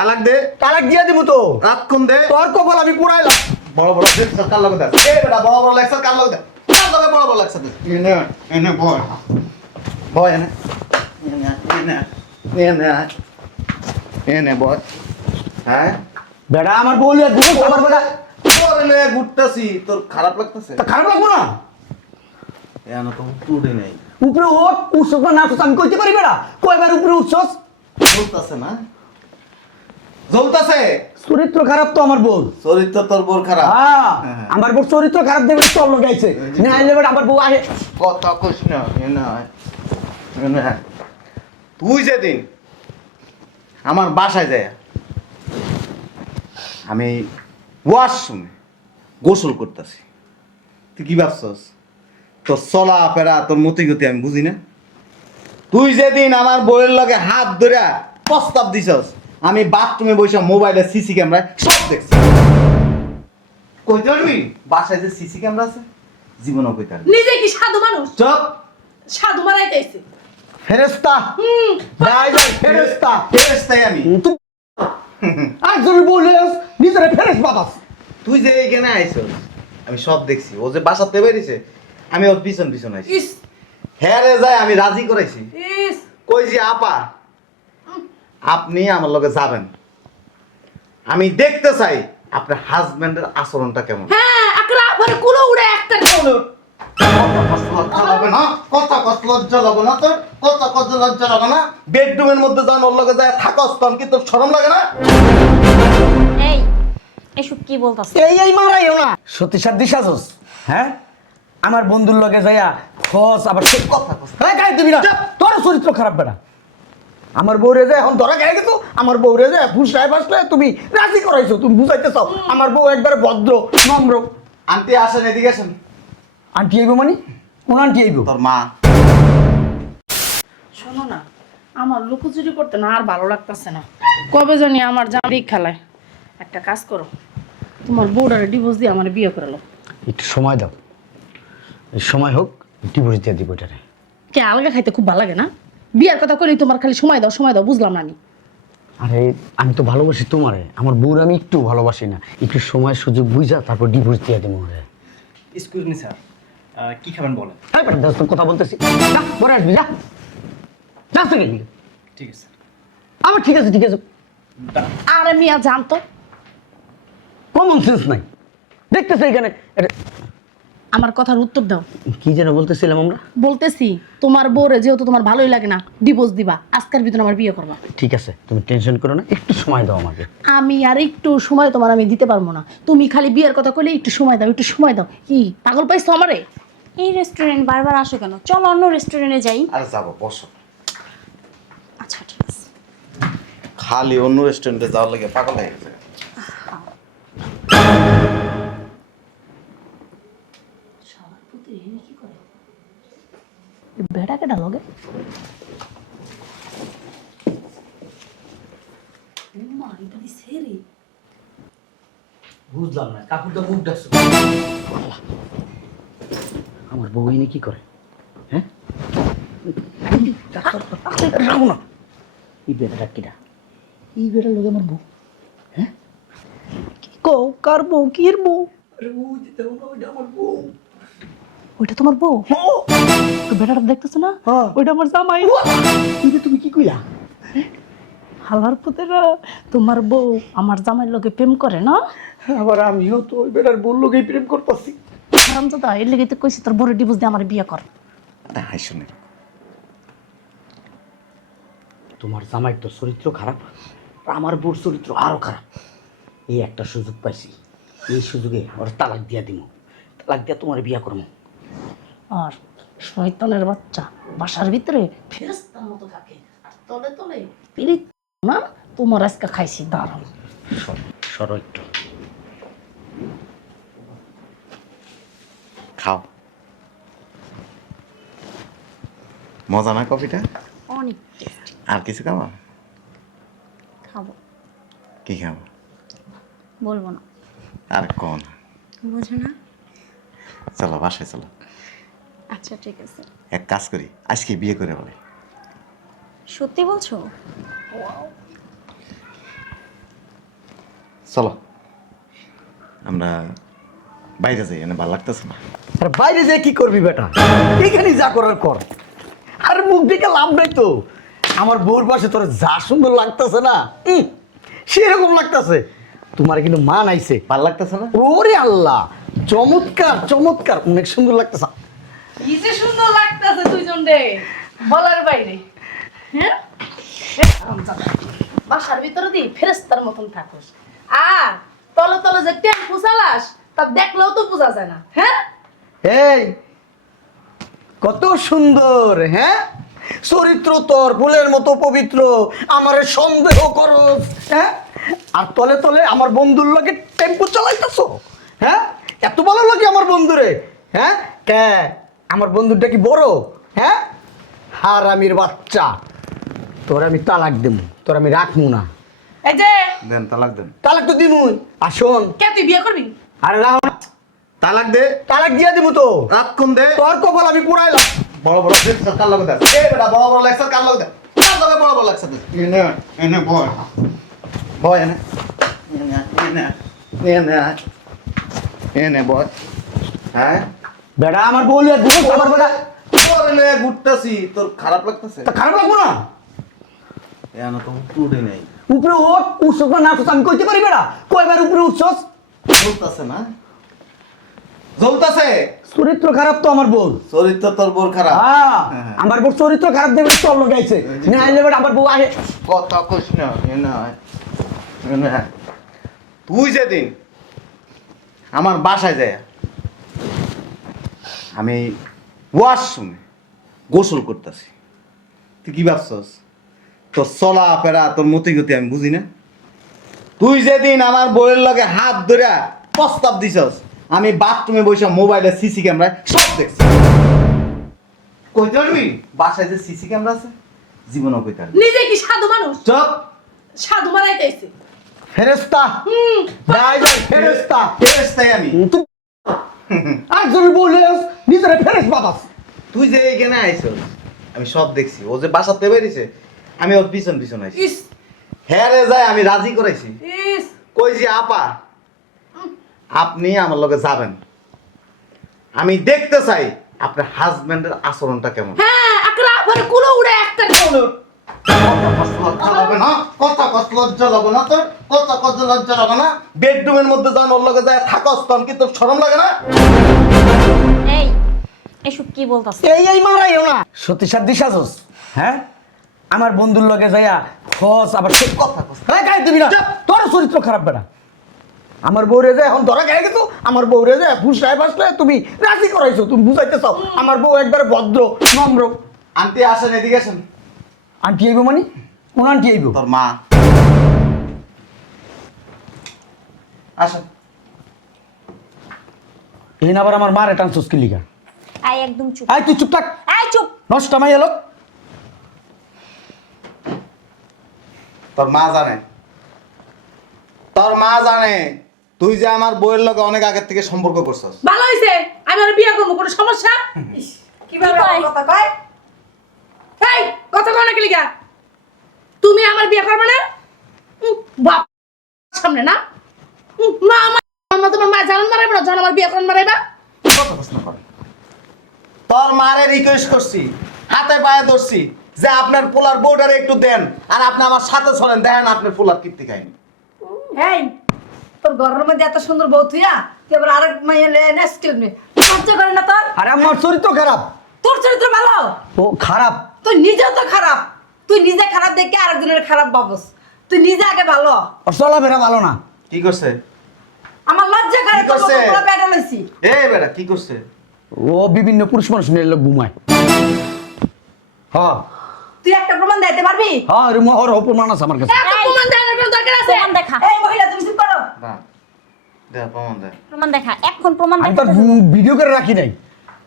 তালাক দে। তালাক দিয়ে দিব তো। রাতক্ষণ দে। তোর কপাল আমি পুরাইলাম। বড় বড় লেকচার কার লগে দেয়? এই বেটা বড় বড় লেকচার কার লগে দেয়? কার লগে বড় বড় লেকচার দেয়? এনে বয়। বয় এনে। এনে বয়। হ্যাঁ? বেটা আমার বউ লিয়ে ঘুরো আমার বেটা। তোর লয়ে ঘুরতাছি, তোর খারাপ লাগতেছে? তা খারাপ লাগবো না? এনো তো উঠে নেই। উপরে ওঠ, উঠছস না উঠছস আমি কইতে পারি বেটা। কয়বার উপরে উঠছস? জ্বলতাছে না? জ্বলতাছে? চরিত্র খারাপ তো আমার বউ। চরিত্র তোর বোর খারাপ। হ্যাঁ, আমার বউ চরিত্র খারাপ দেখে চল লাগাইছে। না আইলে বেটা আমার বউ আহে। কথা কইস না, এনে আয়। এনে আয়। তুই যেদিন আমার বাসায় যায় আমি ওয়াশরুমে গোসল করতেছি, তুই কি ভাবছস তোর চলা ফেরা তোর মতি গতি আমি বুঝি না? তুই যেদিন আমার বউয়ের লগে হাত ধরে প্রস্তাব দিছস আমি বাথরুমে বসে মোবাইলে সিসি ক্যামেরায় সব দেখছি। কইতে পারবি বাসায় যে সিসি ক্যামেরা আছে? জীবনও কইতে পারবি। নিজে কি সাধু মানুষ? চুপ। সাধু মারাইতেছে। ফেরেশতা। যাই যাই ফেরেশতা। ফেরেশতাই আমি। তুই আর যদি বলিস নিজের ফেরেশ বাবাস। তুই যে এইখানে আইছস আমি সব দেখছি। ও যে বাসাতে বেরিয়েছে আমি ওর পিছন পিছন আইছি। ইস হ্যাঁ রে যায় আমি রাজি করাইছি। ইস কই যে আপা আপনি আমার লগে যাবেন, আমি দেখতে চাই আপনার হাজবেন্ডের আচরণটা কেমন। হ্যাঁ আকরা পরে কুলো উড়ে একটা কুলো। বেডরুমের মধ্যে যান ওর লগে যায় থাকস তখন কি তোর শরম লাগে না? এই এসব কি বলতাছ? এই মারাইও না। সত্যি সাধ্যি সাজস। হ্যাঁ? আমার বন্ধুর লগে যাইয়া খস আবার সে কথা কস। হ্যাঁ গাই দিবি না। তোর চরিত্র খারাপ বেটা। আমার বউরে যায় এখন ধরা গায়ে গেছো। আমার বউরে যায় ফুসায় বাসলে তুমি রাজি করাইছো। তুমি বুঝাইতে চাও আমার বউ একবারে ভদ্র নম্র। আন্টি আসেন, এদিকে আসেন। আন্টি আইব মানে কোন আন্টি আইব? তোর মা। শোনো না, আমার লুকোচুরি করতে না আর ভালো লাগতেছে না। কবে জানি আমার জামাই খেলায়। একটা কাজ করো, তোমার বউডারে ডিভোর্স দিয়ে আমার বিয়ে করে লো। একটু সময় দাও, এই সময় হোক ডিভোর্স দিয়ে দিব এটারে। কে আলগা খাইতে খুব ভালো লাগে না? বিয়ার কথা কইলেই তোমার খালি সময় দাও বুঝলাম না আমি। আরে আমি তো ভালোবাসি তোমারে, আমার বউর আমি একটু ভালোবাসি না। একটু সময় সুযোগ বুঝা তারপর ডিভোর্স দিয়ে দেবো। এক্সকিউজ মি স্যার, কি খাবেন বলেন? হ্যাঁ বেটা দোস্ত কথা বলতেছি। যা পরে আসবি যা। যাস তো গেলি। ঠিক আছে আমার ঠিক আছে ঠিক আছে। আরে মিয়া জানতো কমন সেন্স নাই দেখতেছে এখানে। আমার কথার উত্তর দাও। কি যেন বলতেছিলাম আমরা? বলতেছি তোমার বউরে যেহেতু তোমার ভালোই লাগে না ডিভোর্স দিবা, আজকের ভিতরে আমার বিয়ে করবা। ঠিক আছে তুমি টেনশন করো না, একটু সময় দাও আমাকে। আমি আর একটু সময় তোমার আমি দিতে পারবো না। তুমি খালি বিয়ের কথা কইলে একটু সময় দাও একটু সময় দাও। কি পাগল পাইছো আমারে? এই রেস্টুরেন্ট বারবার আসো কেন? চলো অন্য রেস্টুরেন্টে যাই। আরে যাবো, বসো। আচ্ছা ঠিক আছে। খালি অন্য রেস্টুরেন্টে যাওয়ার লাগে পাগল হয়ে গেছে। বেড়া কেডা লগে বুঝলাম না কাকুরটা মুখ ডাকছো। আমার বউ এনে কি করে? হ্যাঁ রাখো না। এই বেটাটা কিরা? এই বেটার লোক আমার বউ। হ্যাঁ কি কও কার বউ? কির বউ? আমার বউ। ওইটা তোমার বউ? তো বেটাটা দেখতেছো না? হ্যাঁ। ওইটা আমার জামাই। তুমি কি কইলা? হালার পুতেরা, তোমার বউ আমার জামাইয়ের লগে প্রেম করে না? আবার আমিও তো ওই বেটার বউ লোকেই প্রেম করতেছি। হারামজাদা, এর লেগে তো কইছি তোর বউরে ডিভোর্স দিয়ে আমার বিয়ে কর। হাই শুনে তোমার জামাই তো চরিত্র খারাপ, আমার বউর চরিত্র আরো খারাপ। এই একটা সুযোগ পাইছি, এই সুযোগে ওর তালাক দিয়া দিব। তালাক দিয়া তোমার বিয়া করবো। আর শয়তানের বাচ্চা বাসার ভিতরে ফেরেশতার মতো থাকে আর তলে তলে পিরিত না। তোমার আজকে খাইছি দাঁড়ান। সরো একটু খাও। মজা না কফিটা? অনেক টেস্টি। আর কিছু খাওয়া? খাবো। কি খাবো? বলবো না। আর কোন? বুঝো না? চলো বাসায় চলো। আচ্ছা ঠিক আছে। এক কাজ করি, আজকে বিয়ে করে বলে। সত্যি বলছো? চলো আমরা বাইরে যাই, এনে ভালো লাগতেছে না। আর বাইরে যেয়ে কি করবি বেটা? এখানে যা করার কর। আর মুখ দেখে লাভ নাই তো। আমার বউর পাশে তোর যা সুন্দর লাগতেছে না, সেরকম লাগতেছে। তোমার কিন্তু মান আইছে। ভালো লাগতেছে না? ওরে আল্লাহ, চমৎকার চমৎকার, অনেক সুন্দর লাগতেছে। কি যে সুন্দর লাগতেছে দুইজন রে, বলার বাইরে। হ্যাঁ, বাসার ভিতরে দি ফেরেস্তার মতন থাকোস, আর তলে তলে যে টেম্পু চালাস তা দেখলেও তো বোঝা যায় না। হ্যাঁ, এই কত সুন্দর, হ্যাঁ চরিত্র তোর ফুলের মতো পবিত্র, আমারে সন্দেহ করস, হ্যাঁ আর তলে তলে আমার বন্ধুর লগে টেম্পো চালাইতেছো, হ্যাঁ এত ভালো লাগে আমার বন্ধুরে, হ্যাঁ কে আমার বন্ধুটা কি বড়, হ্যাঁ হারামির বাচ্চা, তোর আমি তালাক দেবো, তোর আমি রাখবো না। এই যে দেন তালাক দেন। তালাক তো দিমুই, আর শোন, কে তুই বিয়ে করবি? আরে রাখ না, তালাক দে, তালাক দিয়ে দিব তো, রাক্ষণ দে। তোর কপাল আমি পুরাইলাম। বড় বড় লেকচার কার লগে দেন? এই বেটা বড় বড় লেকচার কার লগে দেন? কার লগে বড় বড় লেকচার দেন? এনে এনে বয় বয় এনে এনে এনে এনে বয়। হ্যাঁ বেটা আমার বউ লিয়ে ঘুরো, আমার বেটা তোর লয়ে ঘুরতাছি, তোর খারাপ লাগতেছে? তা খারাপ লাগবো না? এনে তো উঠে নেই, উপরে ওঠ, উঠছস না না উঠছস আমি কইতে পারি বেটা, কয়বার উপরে উঠছস? জ্বলতাছে না? জ্বলতাছে? চরিত্র খারাপ তো আমার বউ। চরিত্র তোর বোর খারাপ? হ্যাঁ। আমার বউ চরিত্র খারাপ দেবে চল লাগাইছে না, আইলে বেটা আমার বউ আগে কথা কইস না, এনে এনে তুই যেদিন আমার বাসায় যায়, আমি ওয়াশরুমে গোসল করতেছি, তুই কি ভাবছস তোর চলা ফেরা তোর মতি গতি আমি বুঝি না? তুই যেদিন আমার বইয়ের লগে হাত ধরে প্রস্তাব দিছস, আমি বাথরুমে বসে মোবাইলে সিসি ক্যামেরায় সব দেখছি। কইতে পারবি বাসায় যে সিসি ক্যামেরা আছে? জীবনও কইতে পারবি? নিজে কি সাধু মানুষ? চুপ। সাধু মারাইতেছে। ফেরেশতা, যাই যাই ফেরেশতা, ফেরেশতাই আমি। তুই আর যদি বলিস নিজের ফেরেশ বাবাস। তুই যে এখানে আইছস আমি সব দেখছি, ও যে বাসাতে বেরিয়েছে আমি ওর পিছন পিছন আইছি। ইস হ্যাঁ রে যায় আমি রাজি করাইছি, ইস, কই যে আপা আপনি আমার লগে যাবেন, আমি দেখতে চাই আপনার হাজবেন্ডের আচরণটা কেমন। হ্যাঁ আকরা ভরে কুলো উড়ে একটা কুলো। বেডরুমের মধ্যে যান ওর লগে যায় থাকস, তখন কি তোর শরম লাগে না? এই এসব কি বলতাছ? এই মারাইও না, সত্যি সাধ্যি সাজস, হ্যাঁ আমার বন্ধুর লগে যাইয়া খস আবার ঠিক কথা কস। এই গায়ে দিবি না, তোর চরিত্র খারাপ বেটা। আমার বউরে যে এখন ধরা গায়ে গেছো, আমার বউরে যে ফুসলায় বাসলে তুমি রাজি করাইছো, তুমি বুঝাইতে চাও আমার বউ একবারে ভদ্র নম্র। আন্টি আসেন, এদিকে আসেন। আন্টি আইব মানে কোন আন্টি আইব? তোর মা আসেন। এই আবার আমার মার এটা আনছস কি লিগা? আই একদম চুপ। আই তুই চুপ থাক, আই চুপ। নষ্ট মাই এলো। তোর মা জানে, তোর মা জানে তুই যে আমার বউয়ের লগে অনেক আগের থেকে সম্পর্ক করছস। ভালো হইছে, আমি আর বিয়ে করব, কোনো সমস্যা? ইস, কিভাবে কি কয়? আমার কথা কয়? এই কথা কয় না কি লিগা? তুমি আমার বিয়ে করবে না? বাপ সামনে না? না আমার তোমার মা জানান মারাইবে না, জান আমার বিয়ে করেন মারাইবা? কত প্রশ্ন করে? তোর মারে রিকোয়েস্ট করছি, হাতে পায়ে ধরছি যে আপনার পোলার বউটারে একটু দেন, আর আপনি আমার সাথে চলেন, দেখেন আপনার পোলার কীর্তি কাহিনী। এই তোর ঘরের মধ্যে এত সুন্দর বউ তুইয়া তুই আবার আরেক মাইয়া এক্সকিউজ মি লজ্জা করে না তোর? আরে আমার চরিত্র খারাপ। তোর চরিত্র ভালো, ও খারাপ? তুই নিজেও তো খারাপ, তুই নিজে খারাপ দেখে আরেকজনের খারাপ ভাবস, তুই নিজে আগে ভালো। ওর চলাফেরা ভালো না। কি করছে? আমার লজ্জা করে কি করছে? তোর পেটে লইছি। এই বেটা কি করছে? ও বিভিন্ন পুরুষ মানুষ নিয়ে লোক ঘুমায়। হ্যাঁ তুই একটা প্রমাণ দিতে পারবি? হ্যাঁ রে মোহর অপমান আছে আমার কাছে। এত প্রমাণ দেওয়ার কোনো দরকার আছে? প্রমাণ দেখা, এই মহিলা তুমি চুপ করো। না দে প্রমাণ দে। প্রমাণ দেখা, এখন প্রমাণ আমি দেখা। তো ভিডিও করে রাখি নাই,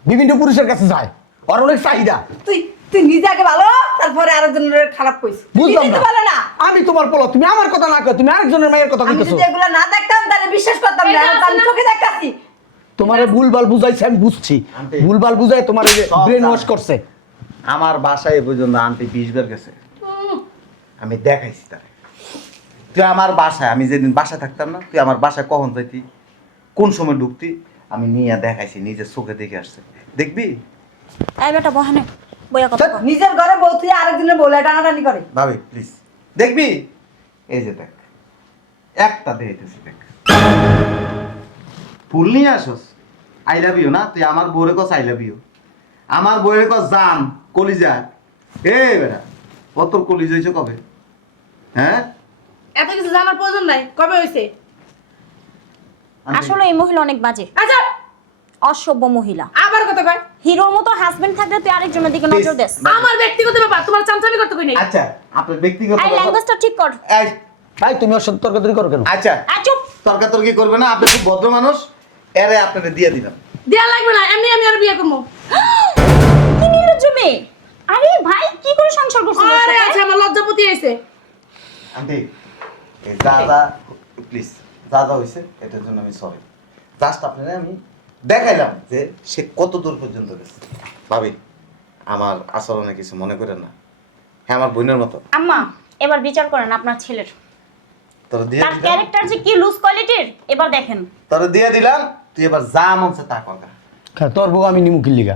বিভিন্ন পুরুষের কাছে যায়, ওর অনেক চাহিদা। তুই তুই নিজে আগে ভালো, তারপরে আরেকজনের খারাপ কইছিস। বুঝলাম নিজে না, তো ভালো না। আমি তোমার পোলা, তুমি আমার কথা না কও, তুমি আরেকজনের মায়ের কথা আমি কইতেছো। যদি এগুলো না দেখতাম তাহলে বিশ্বাস করতাম না, এখন তো আমি চোখে দেখতাছি। তোমারে ভুলভাল বুঝাইছে আমি বুঝছি, আন্টি। ভুলভাল বুঝাই তোমার সব ব্রেন ওয়াশ জানে। করছে। আমার বাসায় এ পর্যন্ত আন্টি 20 বার গেছে, আমি দেখাইছি তারে। তুই আমার বাসায়, আমি যেদিন বাসায় থাকতাম না, তুই আমার বাসায় কখন যাইতি, কোন সময় ঢুকতি, আমি নিয়ে দেখাইছি, নিজের চোখে দেখে আসছে। দেখবি এই বেটা বহানে বইয়া কথা কও। নিজের ঘরে বউ থুইয়া আরেকজনের বলে টানাটানি করে। ভাবি প্লিজ দেখবি, এই যে দেখ একটা দেখতেছি, দেখ ফুল নিয়ে আসস, আই লাভ ইউ না, তুই আমার বউরে কস আই লাভ ইউ, আমার বউরে কস জান কলিজা। এ বেটা ও তোর কলিজ হয়েছে কবে? হ্যাঁ এত কিছু জানার প্রয়োজন নাই, কবে হয়েছে? আসলে এই মহিলা অনেক বাজে, আচ্ছা অসভ্য মহিলা। আবার কথা কয়। হিরোর মতো হাজবেন্ড থাকলে তুই আরেকজনের দিকে নজর দেস। আমার ব্যক্তিগত ব্যাপার, তোমার চামচামি করতে কই নাই। আচ্ছা আপনার ব্যক্তিগত এই ল্যাঙ্গুয়েজটা ঠিক কর। এই, ভাই তুমি ওর সাথে তর্কাতর্কি করো কেন? আচ্ছা চুপ। তর্কাতর্কি করবে না, আপনি খুব ভদ্র মানুষ, এরে আপনাকে দিয়ে দিলাম। দেয়া লাগবে না, এমনি আমি আর বিয়ে করবো। কি নির্লজ্জ মেয়ে! আরে ভাই কি করে সংসার করছিস ওর আরে সাথে? আচ্ছা, আমার লজ্জাপতি আইছে। আন্টি এই যা যা প্লিজ যা যা হয়েছে এটার জন্য আমি সরি। জাস্ট আপনারা আমি দেখাইলাম যে সে কত দূর পর্যন্ত গেছে। ভাবি আমার আচরণে কিছু মনে করেন না, হ্যাঁ আমার বোনের মতো। আম্মা এবার বিচার করেন আপনার ছেলের, তোরা দিয়ে তার দিলাম, ক্যারেক্টার যে কি লুজ কোয়ালিটির এবার দেখেন। তোরা দিয়ে দিলাম, তুই এবার যা মন চায় তা কর। হ্যাঁ, তোর বউ আমি নিমু কিল্লিগা,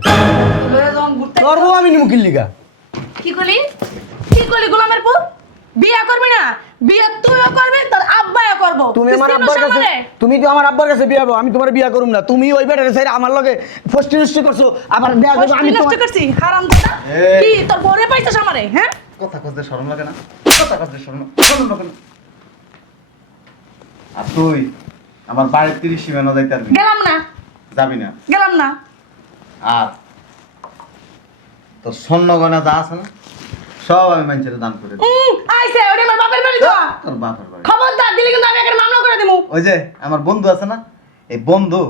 লয়ে যখন ঘুরতে তোর বউ আমি নিমু কিল্লিগা। কি করলি? কি করলি গোলামের পু? বিয়ে করবি না? বিয়ে তুইও করবি, তোর আব্বাও করবো। তুমি তুই আমার চিনিস আব্বার কাছে, আমারে? তুমি তো আমার আব্বার কাছে বিয়ে হবো, আমি তোমার বিয়ে করুম না। তুমি ওই বেটারে সাইড আমার লগে ফষ্টি নষ্টি করছো, আবার বিয়ে করবো আমি কষ্ট নষ্ট তোমার। করছি, হারামজাদা। এই। কি তোর বরে পাইছিস আমারে, হ্যাঁ? কথা কইতে শরম লাগে না? কথা কইতে শরম লাগে না? আর তুই আমার বাড়ির 30 সীমানা যাইতে পারবি না। গেলাম না, যাবি না। গেলাম না। আর তোর স্বর্ণ গয়না যা আছে না সব আমি মানুষের দান করে দিই। আইছে ওরে আমার বাপের বাড়ি তো। তোর বাপের বাড়ি। খবরদার দিলি কিন্তু আমি এখানে মামলা করে দেবো। ওই যে আমার বন্ধু আছে না, এই বন্ধু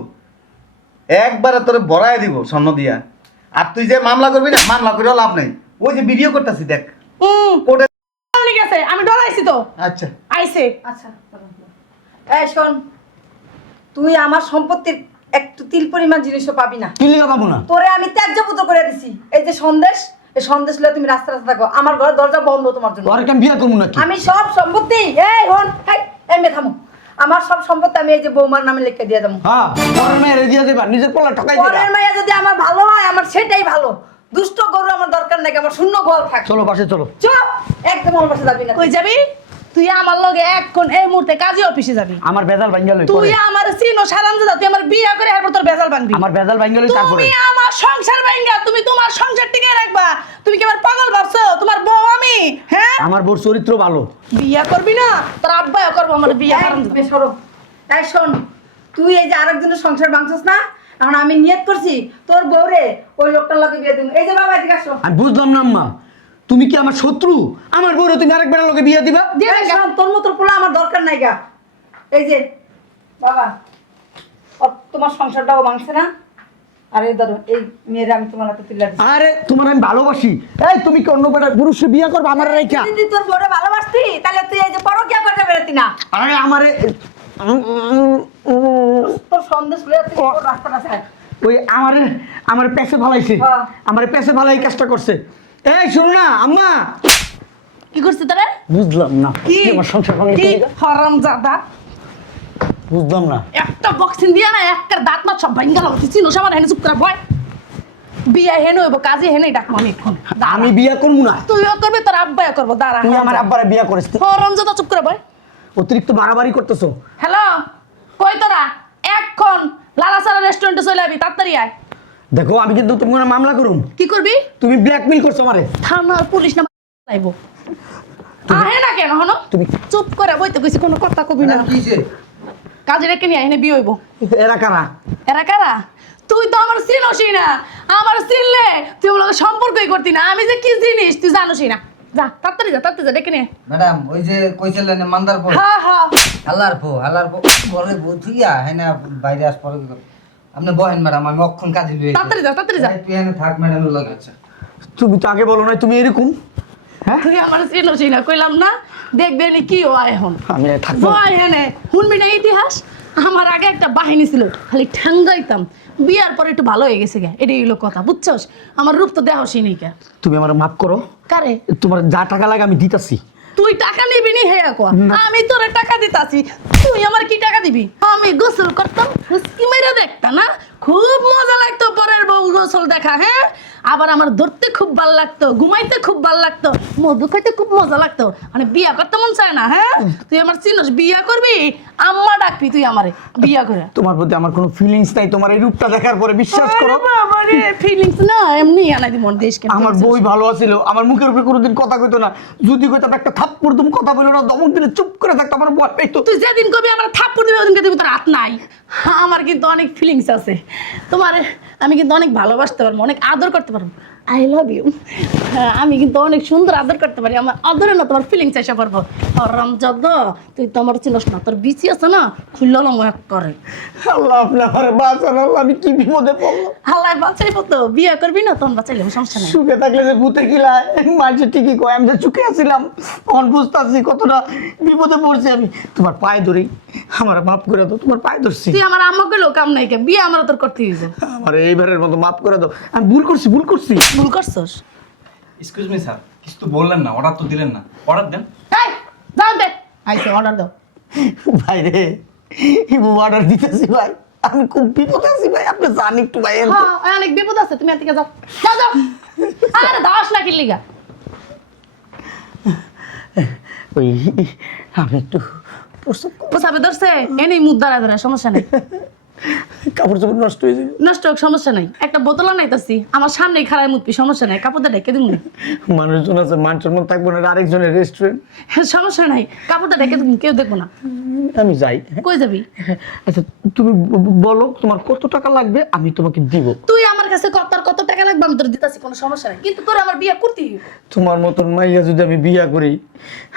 একবারে তোরে বড়াই দিব স্বর্ণ দিয়া। আর তুই যে মামলা করবি না, মামলা করেও লাভ নেই। ওই যে ভিডিও করতেছি দেখ কোর্টে। ঠিক আছে, আমি ডরাইছি তো। আচ্ছা আইছে। আচ্ছা এই শোন, তুই আমার সম্পত্তির একটু তিল পরিমাণ জিনিসও পাবি না। কিল্লিগা পাবো না। তোরে আমি ত্যায্যপুত্র করে দিছি। এই যে সন্দেশ, এই সন্দেশ লয়ে তুমি রাস্তা রাস্তা থাকো, আমার ঘরের দরজা বন্ধ তোমার জন্য। তোর কি আমি বিয়ে করবো নাকি? আমি সব সম্পত্তি, এই হন এই মে থামো, আমার সব সম্পত্তি আমি এই যে বৌমার নামে লিখে দিয়ে দেবো। হ্যাঁ, পরের মেয়েরে দিয়ে দেবা, নিজের পোলা ঠকাই দেবা। পরের মাইয়া যদি আমার ভালো হয়, আমার সেটাই ভালো। দুষ্ট গরু আমার দরকার নাকি, আমার শূন্য গোয়াল থাক। চলো বাসে চলো। চুপ, একদম আমার পাশে যাবি না। কই যাবি? তুই আমার লগে এখন এই মুহূর্তে কাজে অফিসে যাবি। আমার বেজাল ভাঙ্গা লই তুই পরে। আমার চিনো সারামজাদা, তুই আমার বিয়ে করে এরপর তোর বেজাল ভাঙবি। আমার বেজাল ভাঙ্গা লই তারপরে। তুমি আমার সংসার ভাঙা, তুমি তোমার সংসার টিকে রাখবা। তুমি কি আমার পাগল ভাবছো? তোমার বউ আমি, হ্যাঁ? আমার বোর চরিত্র ভালো। বিয়ে করবি না, তোর আব্বাও করবো আমার বিয়ে। হারামজাদা। বেসরম। এই শোন, তুই এই যে আরেকজনের সংসার ভাঙছস না, এখন আমি নিয়ত করছি তোর বউরে ওই লোকটার লগে বিয়ে দিব। এই যে বাবা এদিকে আসো। আমি বুঝলাম না আম্মা, তুমি কি আমার শত্রু? আমার বউরে তুমি আরেক বেটার লগে বিয়ে দিবা? এই শোন, তোর মতো পোলা আমার দরকার নাই গা। এই যে বাবা, তোমার সংসারটাও ভাঙছে না, আর এই ধরো এই মেয়েরা আমি তোমার হাতে তুলে দিচ্ছি। আরে তোমার আমি ভালোবাসি। এই তুমি কি অন্য বেটার পুরুষে বিয়ে করবে আমার রেখা? যদি তোর বউরে ভালোবাসতি তাহলে তুই এই যে পরকিয়া করতে বেরোতি না। আরে আমারে তোর সন্দেশ লইয়া তুই তোর রাস্তাটা ছাড়। ওই আমার পেছে ভালাইছে, হ্যাঁ। আমার পেছে ভালাই কাজটা করছে। এই শুনো না আম্মা, কি করছিস তোরা? বুঝলাম না কি? কি আমার সংসার ভাঙে কি হারামজাদা? বুঝলাম না। একটা বক্সিং দিয়া না, একটা দাঁত মাছ সব ভাঙা লাগছে। চিনো আমার হেনে চুপ করে বয়। বিয়ে হেনে হইব, কাজে হেনে ডাকবো আমি এখন। আমি বিয়ে করবো না। তুইও করবি, তোর আব্বাও করবো। দাঁড়া। তুই আমার আব্বারে বিয়ে করিস। হারামজাদা চুপ করে বয়। অতিরিক্ত বাড়াবাড়ি করতেছো। হ্যালো, কই তোরা? এখন লালাসারা রেস্টুরেন্টে চলে যাবি, তাড়াতাড়ি আয়। দেখো আমি কিন্তু তোমার মামলা করুম। কি করবি? তুমি ব্ল্যাকমেল করছো আমারে। থানার পুলিশ না আইবো। আহে না কেন হনো? তুমি চুপ করে বইতে কইছি, কোনো কথা কবি না। কাজে রেখে নিয়ে এনে বিয়ে হইব। এরা কারা? এরা কারা? তুই তো আমার চিনসই না। আমার চিনলে তুই ওগুলো সম্পর্কই করতি না। আমি যে কি জিনিস তুই জানোসই না। যা তাড়াতাড়ি যা, তাড়াতাড়ি যা, ডেকে নিয়ে। ম্যাডাম ওই যে কইছিলেন মান্দার পর হ্যাঁ হ্যাঁ। হালার পো বলে বুঝিয়া হ্যাঁ না বাইরে আস পরে আপনি বহেন ম্যাডাম, আমি অক্ষণ কাজে লইয়ে তাড়াতাড়ি যা, তাড়াতাড়ি যা। তুই এনে থাক ম্যাডামের লগে। আচ্ছা তুমি তো আগে বলো না তুমি এরকম। হ্যাঁ তুই আমার চিনসই না, কইলাম না। দেখবে নি কি হয় এখন। আমি থাকবো। বয় হেনে শুনবি না ইতিহাস? আমার আগে একটা বাহিনী ছিল, খালি ঠাঙ্গাইতাম। বিয়ার পরে একটু ভালো হয়ে গেছে গে, এটাই হলো কথা, বুঝছস? আমার রূপ তো দেহসই নেই কে। তুমি আমার মাফ করো। কারে? তোমার যা টাকা লাগে আমি দিতেছি। তুই টাকা নিবি নি হে কো আমি তোরে টাকা দিতাছি তুই আমার কি টাকা দিবি আমি গোসল করতাম হুস্কি মেরে দেখতা না খুব মজা লাগতো পরের বউ গোসল দেখা হ্যাঁ আবার আমার ধরতে খুব ভালো লাগতো ঘুমাইতে খুব ভালো লাগতো মধু খাইতে খুব মজা লাগতো মানে বিয়া করতে মন চায় না হ্যাঁ তুই আমার চিনস বিয়া করবি আম্মা ডাকবি তুই আমারে বিয়া করে তোমার প্রতি আমার কোনো ফিলিংস নাই, তোমার এই রূপটা দেখার পরে বিশ্বাস করো। বাবারে ফিলিংস না এমনি আনাই দি মন দেশ কেন আমার বই ভালো ছিল, আমার মুখের উপরে কোনোদিন কথা কইতো না, যদি কইতাম একটা থাপ্পড় তুমি কথা বলো না, দমক দিলে চুপ করে থাকতো, আমার ভয় পেতো। তুই যেদিন কবি আমার থাপ্পড় দিবি ওদিনকে দিবি তোর হাত নাই আমার কিন্তু অনেক ফিলিংস আছে তোমার আমি কিন্তু অনেক ভালোবাসতে পারবো অনেক আদর করতে পারবো আই লাভ ইউ আমি কিন্তু অনেক সুন্দর আদর করতে পারি আমার আদরে না তোমার ফিলিংস এসে পারবো রমজাদ তুই তো আমার চিনস না তোর বিচি আছে না খুললো না মনে করে আল্লাহ আপনি আমার বাঁচান, আল্লাহ আমি কি বিপদে পড়লাম। হাল্লাই বাঁচাইবো তো বিয়ে করবি না তখন বাঁচাইলে সমস্যা নেই সুখে থাকলে যে ভূতে কিলায় মাঝে ঠিকই কয়, আমি যে চুকে আসছিলাম তখন বুঝতেছি কতটা বিপদে পড়ছি আমি। তোমার পায়ে ধরি, আমার মাফ করে দাও, তোমার পায়ে ধরছি। তুই আমার আম্মাকে লোক কাম নাই কে বিয়ে আমার তোর করতে হয়েছে আমার এইবারের মতো মাফ করে দাও, আমি ভুল করছি ভুল করছস এক্সকিউজ মি স্যার, কিছু তো বললেন না, অর্ডার তো দিলেন না, অর্ডার দেন। এই যাও দে আইসে অর্ডার দাও ভাই রে অর্ডার দিতেছি ভাই, আমি খুব বিপদে আছি ভাই, আপনি জান একটু ভাই। হ্যাঁ অনেক বিপদ আছে তুমি এদিকে যাও যাও যাও আরে দাস না কিল্লিগা ওই আমি একটু প্রস্তুত পোসাবে ধরছে এনেই মুখ দাঁড়া ধরে সমস্যা নেই কাপড় চাপড় নষ্ট হয়ে যাবে, নষ্ট হোক সমস্যা নাই একটা বোতল নাইতাছি আমার সামনেই খাড়ায় মুতবি সমস্যা নাই কাপড়টা ঢেকে দিব মানুষজন আছে মান সম্মান থাকবো না, আরেকজনের রেস্টুরেন্ট। সমস্যা নাই কাপড়টা ঢেকে দিব কেউ দেখবো না আমি যাই। কই যাবি আচ্ছা তুমি বলো তোমার কত টাকা লাগবে, আমি তোমাকে দিব। তুই আমার কাছে কত টাকা লাগবে আমি তোর দিতাছি কোনো সমস্যা নাই কিন্তু তোর আমার বিয়ে করতেই হবে। তোমার মতন মাইয়া যদি আমি বিয়া করি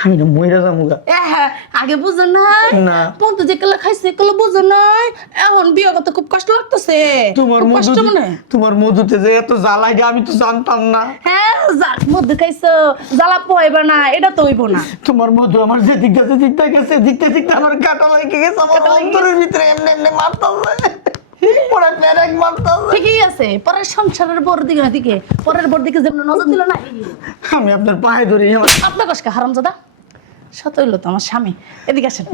আমি না মইরা যামুগা। হ্যাঁ আগে বুঝো নাই না। পন্তু যে কেলা খাইছে কেলা বুঝো নাই এখন বিয়ে করতে খুব কষ্ট লাগতেছে তোমার খুব কষ্ট মনে হয়। তোমার মধুতে যে এত জ্বালাই আমি তো জানতাম না। হ্যাঁ মধ্যে খাইছো জ্বালা পোয়াইবা না এটা তো হইব না তোমার মধু আমার যে দিকটা গেছে দিকতে আমার কাটা লেগে গেছে, আমার অন্তরের ভিতরে এমনি মারতাছে পরে পেরেক মারতাছে। ঠিকই আছে পরের সংসারের বড় দিকে পরের বড় দিকে যেমন নজর দিল না আমি আপনার পায়ে ধরি আমার আপনার কষ্টকে হারামজাদা সত হইলো তো আমার স্বামী এদিকে আসেন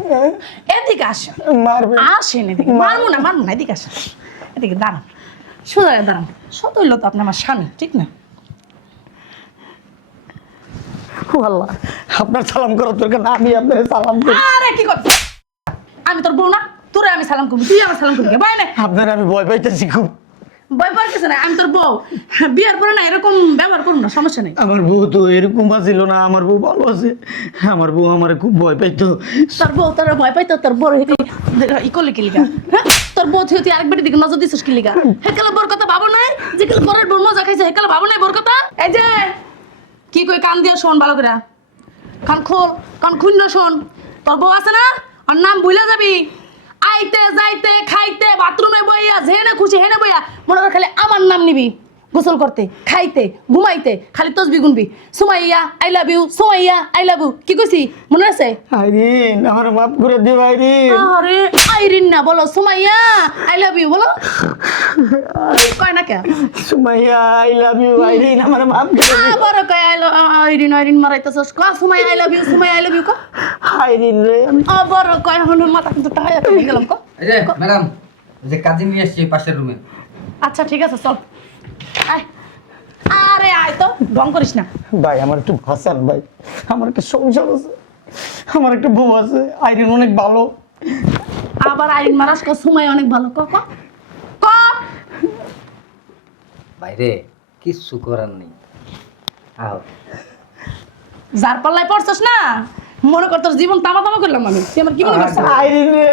এদিকে আসেন মারবে। আসেন এদিকে মারবো না এদিকে আসেন এদিকে দাঁড়ান সোজা দাঁড়ান সত হইলো তো আপনি আমার স্বামী ঠিক না ও আল্লাহ আপনার সালাম করার দরকার না, আমি আপনার সালাম করি। আরে কি করছ আমি তোর বউ না তোরে আমি সালাম করবো তুই আমার সালাম করবি ভাই না আপনার আমি ভয় পাইতেছি খুব। ভয় পাওয়ার কিছু নাই আমি তোর বউ বিয়ার পরে না এরকম ব্যবহার করুন না সমস্যা নেই আমার বউ তো এরকম ছিল না, আমার বউ ভালো আছে, আমার বউ আমার খুব ভয় পাইতো। তোর বউ তোর ভয় পাইতো তোর বড় ই করলে কি লিগা হ্যাঁ তোর বউ তুই আরেকবারের দিকে নজর দিছিস কি লিগা হেকালে বড় কথা ভাবো নাই যে কাল পরের বউ মজা খাইছে হেকালে ভাবো নাই বড় কথা এই যে কি কই কান দিয়ে শোন ভালো করে কান খোল কান খুল না শোন তোর বউ আছে না আর নাম ভুলে যাবি আইতে যাইতে খাইতে বাথরুমে বইয়া যেনে খুশি হেনে বইয়া মনে কর খালি আমার নাম নিবি গোসল করতে খাইতে ঘুমাইতে খালি তসবি গুনবি Sumaiya I love you Sumaiya I love you কি কইছি মনে আছে আইরিন আমার মাফ করে দিও আইরিন। আরে আইরিন না বলো সুমাইয়া আই লাভ ইউ বলো কয় না কে Sumaiya I love you Irin আমার মাফ করে দিও। আবার কয় আইরিন মারাইতেছস ক Sumaiya I love you Sumaiya I love you ক আইরিন রে আমি আবার কয় হন মাথা কিন্তু টাকা হয়ে গেলাম ক এই যে ম্যাডাম যে কাজে নিয়ে আসছি পাশের রুমে। আচ্ছা ঠিক আছে চল আয় আরে আয় তো ঢং করিস না ভাই আমার একটু ভাসান ভাই, আমার একটা সংসার আছে, আমার একটা বউ আছে, আইরিন অনেক ভালো। আবার আইরিন মারাস ক সুমাইয়া অনেক ভালো ক ক ক বাইরে কিচ্ছু করার নেই। আও যার পাল্লায় পড়ছস না মনে কর তোর জীবন তামা করলাম আমি তুই আমার কি মনে করছিস আইরিন রে